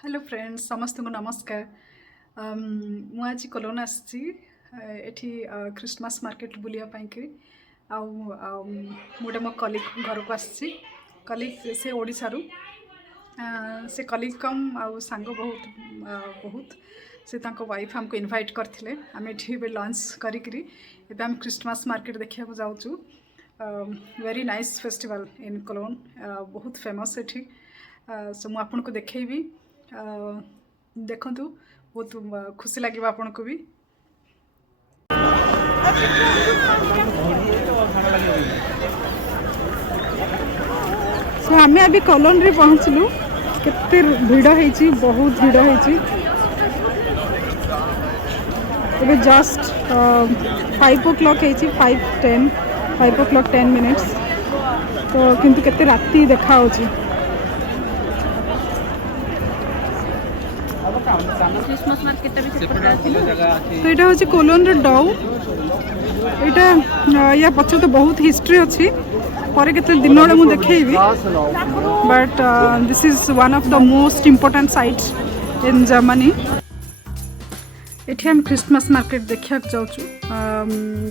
Hello friends समस्त को नमस्कार। मु आज कोलोन आसी क्रिसमस मार्केट बुलिया कि गोटे मो कलिग घर को आसी कलिग से ओडिशा से कलिग कम सांग बहुत से वाइफ हमको इनवाइट करते आम ये लंच करी आम क्रिसमस मार्केट देखा जाऊँ। Very nice festival in Cologne, बहुत फेमस एठी। सो मु आपन को देखेबी, देखु बहुत खुशी लगे आपन को भी। आम अभी कोलोन रे पहुँचलु, केते भिड़ है, बहुत भिड़ है। जस्ट 5 o'clock है, 5 o'clock 10 minutes। तो किंतु केते राती देखा होची। क्रिसमस मार्केट तो यहाँ हूँ कोलोन डौ। यहाँ या पक्ष तो बहुत हिस्ट्री अच्छी, पर केते दिन बेले मुझे देखी। But this is one of the most important sites in Germany. एठी हम क्रिसमस मार्केट देखा जाऊँ।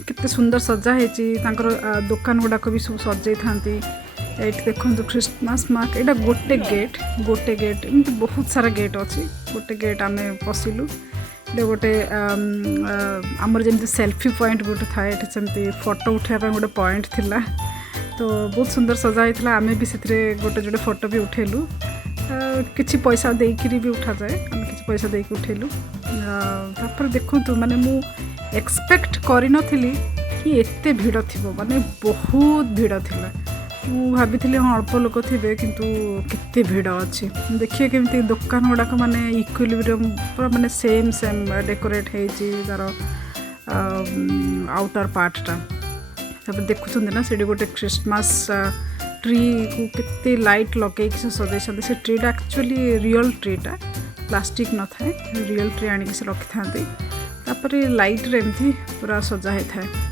केते सुंदर सजा है, दुकान गुड़ाक भी सब सजे था। ये देखो क्रिसमस मार्केट, यहाँ गोटे गेट एमती बहुत सारा गेट अच्छी। गोटे गेट आम पशिलु, गोटे आमर जमी सेल्फी पॉइंट गोटे थाए, सेमती फोटो उठाइबा गोटे पॉइंट थिला। तो बहुत सुंदर सजा होता। आम भी से गोटे जोड़े फोटो भी उठेलु, किछि पैसा देकरी भी उठा जाए। आम किछि पैसा देके उठेलु। तापर देखु माने मु एक्सपेक्ट करि नथिली कि एते भिड़ थिबो, माने बहुत भिड़ थिला। मु भाभी हाँ अल्प लोक थे, किंतु केते भिड़ अच्छी। देखिए केमती दुकान गुड़ाक माने इक्विलिब्रियम पूरा माने सेम डेकोरेट तार आउटर पार्टा। तब देखुं ना से गोटे क्रिसमस ट्री को केते लाइट लगे सजाई। से ट्रीटा एक्चुअली रियल ट्रीटा, प्लास्टिक न थाए, रियल ट्री आनिक से रखी था। लाइट रे एमती पूरा सजा होता है।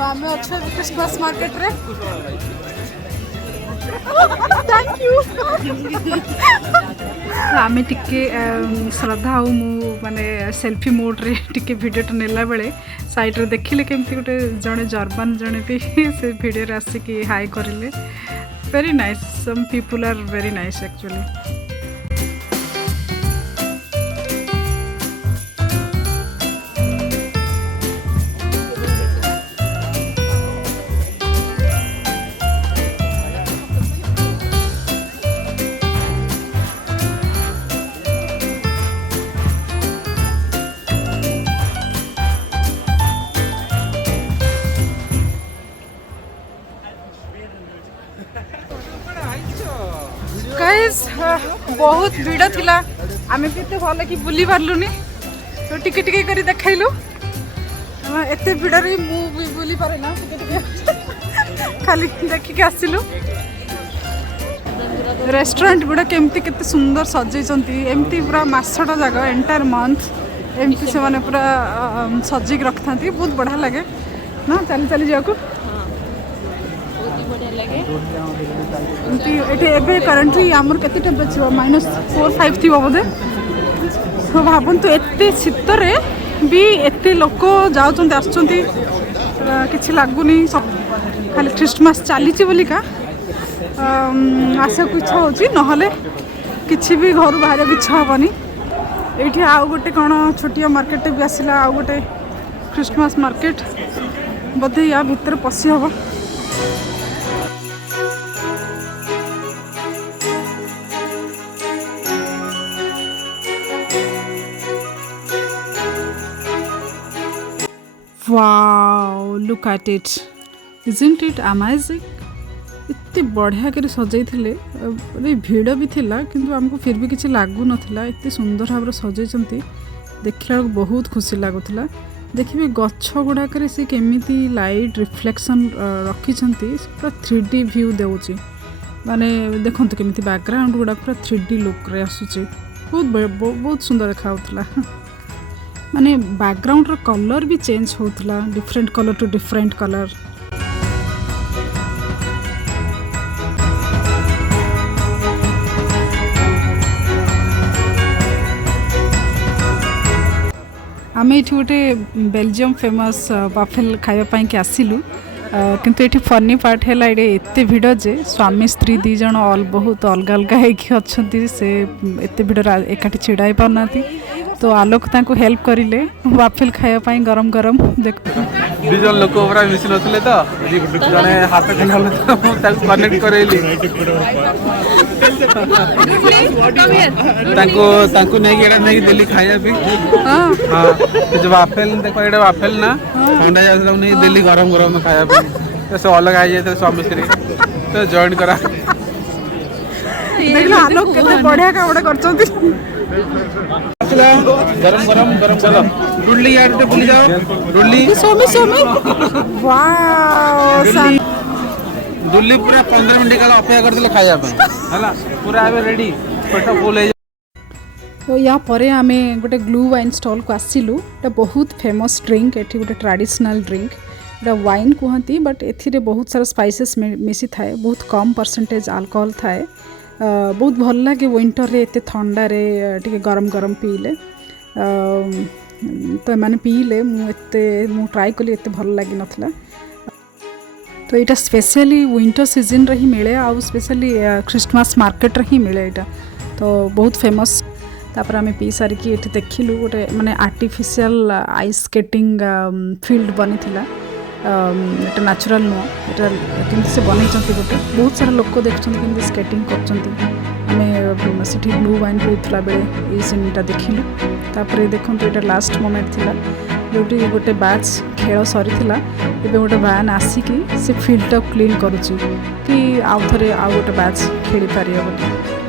आम अच्छा क्रिसमस मार्केट रे। Thank you. आम टिके श्रद्धा और मु माने सेल्फी मोड रे टिके वीडियो नेला बेले साइड रे देखिले केमती गोटे जड़े जर्मन जड़े भी से वीडियो रे आसिक हाई करिले। Very nice, some people are very nice actually. Guys बहुत भिड़ थिला, आम भी तो भल कि बुली पार्लुनी। तो टिके टिके करी देखैलु। एते भिड़ रे मु भी बुली पारे ना, खाली देखिके आसिलु। रेस्टोरेंट गुड़ा केमती केते सुंदर सजैचंती, एमती पूरा मासटा जगह एंटायर मंथ एमती से माने पूरा सजैक रखथांती। बहुत बढ़िया लगे ना चली चली जाको। करेन्टली आमर के टेम्परेचर -4-5 थी बोधे। तो भावन तो एते शीत भी एते लोक जाऊँ आसुँच, किसी लगुनि। खाली क्रिसमस चली बोलिका आसा को इच्छा होची, नहले किसी भी घर बाहर इच्छा हेनी। ये आउ गोटे कौन छोटिया मार्केट भी आसला, आउ गोटे क्रिसमस मार्केट बोधे या भितर पशि हम। Wow, look at it. Isn't it amazing? इतने बढ़िया कर सजाई थे। भिड़ भी थिला, किंतु हमको फिर भी किसी लगु नथिला। इतने सुंदर भाव सजाई, देखला बहुत खुशी लगुला। देखिए गछ गुड़ाक से केमिति लाइट रिफ्लेक्शन रखिंट, पूरा 3D व्यू देउची। माने देखंतु केमिति बैकग्राउंड गुड़ा पूरा 3D लुक रे आसुची। बहुत सुंदर देखा। माने बैकग्राउंड रो कलर भी चेंज होता, different colour to different colour. आमे ये गोटे बेलजियम फेमस वाफेल खावाई के आसिलु किंतु ये फनी पार्ट है एत भिड़ जे स्वामी स्त्री दी जन बहुत अलग अलग होती से एत भिड़ एकाठी छिड़ा पाना तो आलोक तांको हेल्प करिले वाफेल खावाई गरम गरम देख दुजन लोक पूरा मिसी नथिले तो जने हाथ खंडाल कनेक्ट करैली तांको नहीं एडा नहीं दिल्ली खाया भी हां जो वाफेल देखो एडा वाफेल ना ठंडा जाता नहीं दिल्ली गरम गरम खाया भी तो से अलग आ जाए स्वामी श्री तो जॉइन करा देखला आलोक केते बढ़िया कामडा करचोती गरम गरम गरम चलो रुडली यार ते भूल जाओ रुडली सोमी वाओ दुल्ली पूरा 15 मिनट का अपेक्षा करते खाया हला पूरा आबे रेडी पेट फुल है तो या परे आमे गोटे ग्लू वाइन स्टॉल को आसिलु एटा बहुत फेमस ड्रिंक एठी गोटे ट्रेडिशनल ड्रिंक एटा वाइन कहती बट एथिरे बहुत सारा स्पाइसेस मिसी थाए बहुत कम परसेंटेज अल्कोहल थाए बहुत भल लगे विंटर रे एते ठंडा रे टिके गरम गरम पीले तो मैंने पीले मु ट्राई कली एते भल लगी नथला तो यहाँ स्पेशली विंटर सीजन रे ही मिले आ स्पेशली क्रिसमस मार्केट रे ही मिले यहाँ तो बहुत फेमस तापर आम पी सारिकी ये देखिलु गोटे माने आर्टिफिशियल आइस स्केटिंग फील्ड बनी थिला एटा नेचुरल नुह एटा से बन गोटे बहुत सारा लोक देखते स्केटिंग करें सिटी ब्लू वाइन पीला बेले ये सीनटा देखिलु तापर देखो यहाँ लास्ट मोमेंट थिला जोटी गोटे बैच खेल सरी एबे गोटे वैन आसिकी से फील्ड क्लीन करुच्ची कि आउ थे आउ गोटे बैच खेली पारे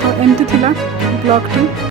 तो एमती थिला ब्लॉग टी